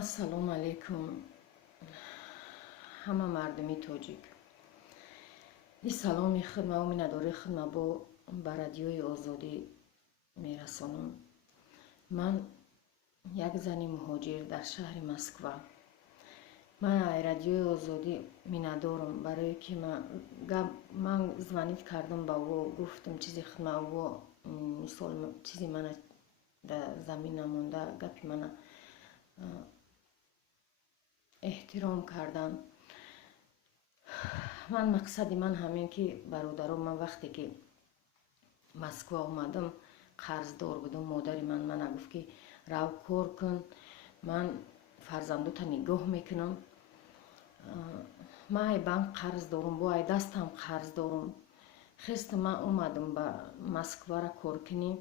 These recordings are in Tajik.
ассалому алайкум ҳама мардуми тоҷик. И саломи хидмаву миннатдории хидма ба радиои озодӣ мерасонам. Ман як зани муҳоҷир дар шаҳри Москва. Ман ай радиои озодӣ миннатдорам, барое ки ман звонит кардам ба ӯ, гуфтам чизи хидма, ӯ мисол чизи мана дар замин намонда, гапи мана эҳтиром кардан. Мақсади ман ҳамин ки бародаром, ман вақте ки Москва омадам қарздор будам. Модари мана гуфт ки рав кор кун, ман фарзандота нигоҳ мекунам. ман ай банк қарз дорам, бо ай дастам қарз дорам. хестам ман омадам ба Москвара коркунӣ.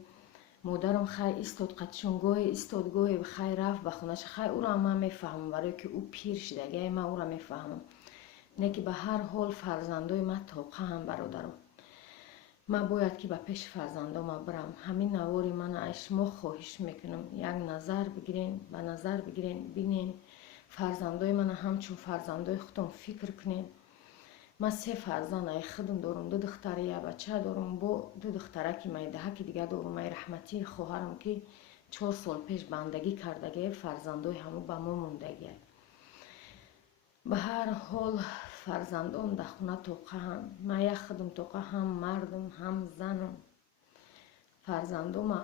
модарам хай истод қатишон, гоҳе истод, гоҳе хай рафт ба хонаша. Хай ура ман мефаҳмам, барое ки ӯ пир шидагӣ, ман ура мефаҳмам. не ки ба ҳар ҳол фарзандои ман тоқаам. бародарам, ман бояд ки ба пеши фарзандома бирам. ҳамин навори мана ай шумо хоҳиш мекунам, як назар бигирен, ба назар бигирен, бинен фарзандои мана ҳамчун фарзандои худам фикр кунем. ман 3 фарзанд ай худам дорам, 2 духтара, 1 бача дорам. бо 2 духтараки майдаҳаки дига дорам. ай раҳматии хоҳарам ки 4 сол пеш бандагӣ кардагӣ, фарзандои ҳамо ба мо мондагӣ. ба ҳар ҳол фарзандон дар хона тоқаам. ман як худам тоқа, ҳам мардам, ҳам занам. фарзандома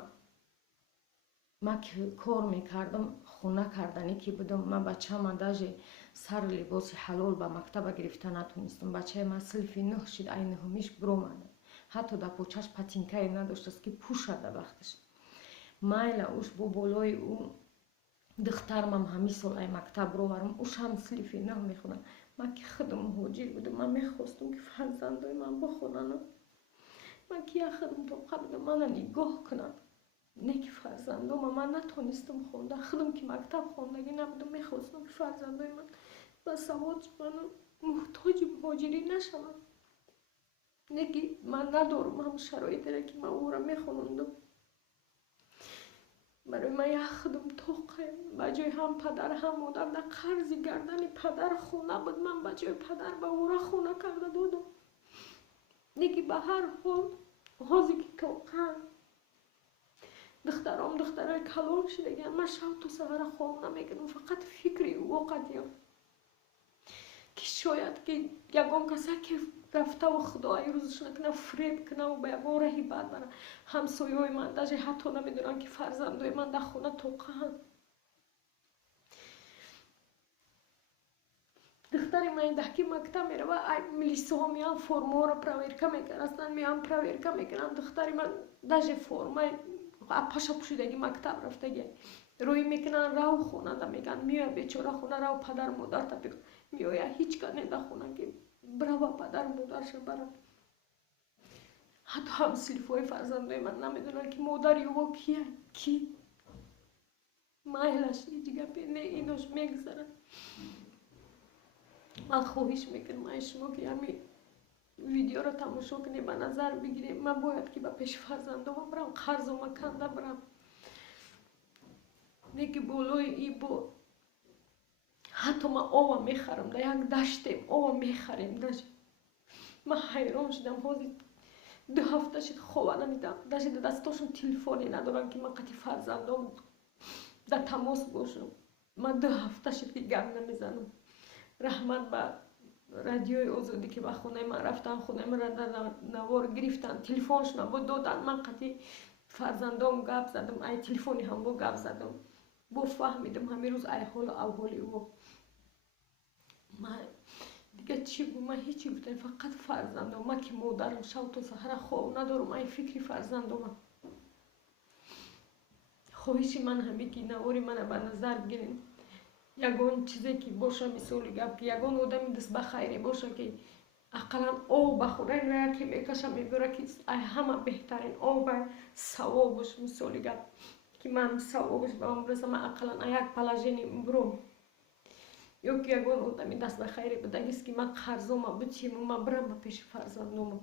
ман ки кор мекардам, хона карданӣ ки будам, ман бачаама даже сар либоси ҳалол ба мактаба гирифта натонистам. бачаи ман синфи 9 шид, ай 9-миш биромада. ҳатто дар почаш патинкае надоштаст ки пушада вақташ. майла уш бо болои ӯ духтармам ҳамин сол ай мактаб роварам, уш ҳам синфи 9 мехонад. ман ки худам муҳоҷир будам, ман мехостам ки фарзандои ман бихонанд. ман ки як худам тоқа будам, мана нигоҳ кунад. не ки фарзандома ман натонистам хонда. худам ки мактаб хондагӣ набудам, мехостам ки фарзандои ман ба савод шаванд, муҳтоҷи муҳоҷирӣ нашаванд. не ки ман надорам ҳам шароитере ки ман ӯро мехонандам. барои ман як худам тоқаем. ба ҷои ҳам падар ҳам модар дар қарзи гардани падар хона буд. ман ба ҷои падар ба ӯро хона карда додам. не ки ба ҳар ҳол ҳозе ки тоқаам. духтарам духтараи калон шидагиам. ман шаб то саҳара хоб намекунам, фақат фикри ӯ қадиям ки шояд ки ягон каса ки рафтаву худои рӯзаш накуна фреб кунаву ба ягон раҳи бад бара. ҳамсоёи ман даже ҳатто намедонанд ки фарзандои ман дар хона тоқаанд. духтари ман даҳки мактаб мерава, ай милисаҳо меянд формаҳоро проверка мекарданд, меянд проверка мекунанд. духтари ман даже формаи паша пушидагӣ мактаб рафтагӣ рӯӣ мекунанд, рав хонада мегӯянд, меояд бечора хона, рав падар модарта бигӯ. меоя ҳеҷ кас не дар хона ки брава падар модарша барад. ҳатто ҳамсинфҳои фарзандои ман намедонанд ки модари ӯ кия, ки майлаш ҳеҷ гапе не, инош мегзарад. ман хоҳиш мекунам ай шумо ки ҳамин видеоро тамошо кунем, ба назар бигирем. ман бояд ки ба пеши фарзандома бирам, қарзома канда бирам. не ки болои и бо ҳатто ман ова мехарам, дар як даштем ова мехарем. ман ҳайрон шудам. ҳозир 2 ҳафта шид хова намедам, даже дар дастошон телефоне надорам ки ман қати фарзандом дар тамос бошам. ман 2 ҳафта шид ки гап намезанам. раҳмат ба радиои озодӣ ки ба хонаи ман рафтан, хонаи манро дар навор гирифтан, телефоншонам бо додан. ман қати фарзандом гап задам, ай телефони ҳам бо гап задам, бо фаҳмидам ҳамин рӯз ай ҳолу аҳволи ӯ. ман дига чӣ гӯям, ман ҳечи гуфтам, фақат фарзандом. ман ки модарам шаб то саҳара хоб надорам, ай фикри фарзандомам. хоҳиши ман ҳамин ки навори мана ба назар бигирем. ягон чизе ки боша, мисоли гап ки ягон одами даст ба хайре боша ки ақаллан об ба хонаи рая ки мекаша мебора ки ай ҳама беҳтарин об савобуш, мисоли гап ки ман савобуш ба ман бираса, ман ақаллан як положение биром. ё ки ягон одами даст ба хайре будагист ки ман қарзома битиему, ман бирам ба пеши фарзандомам.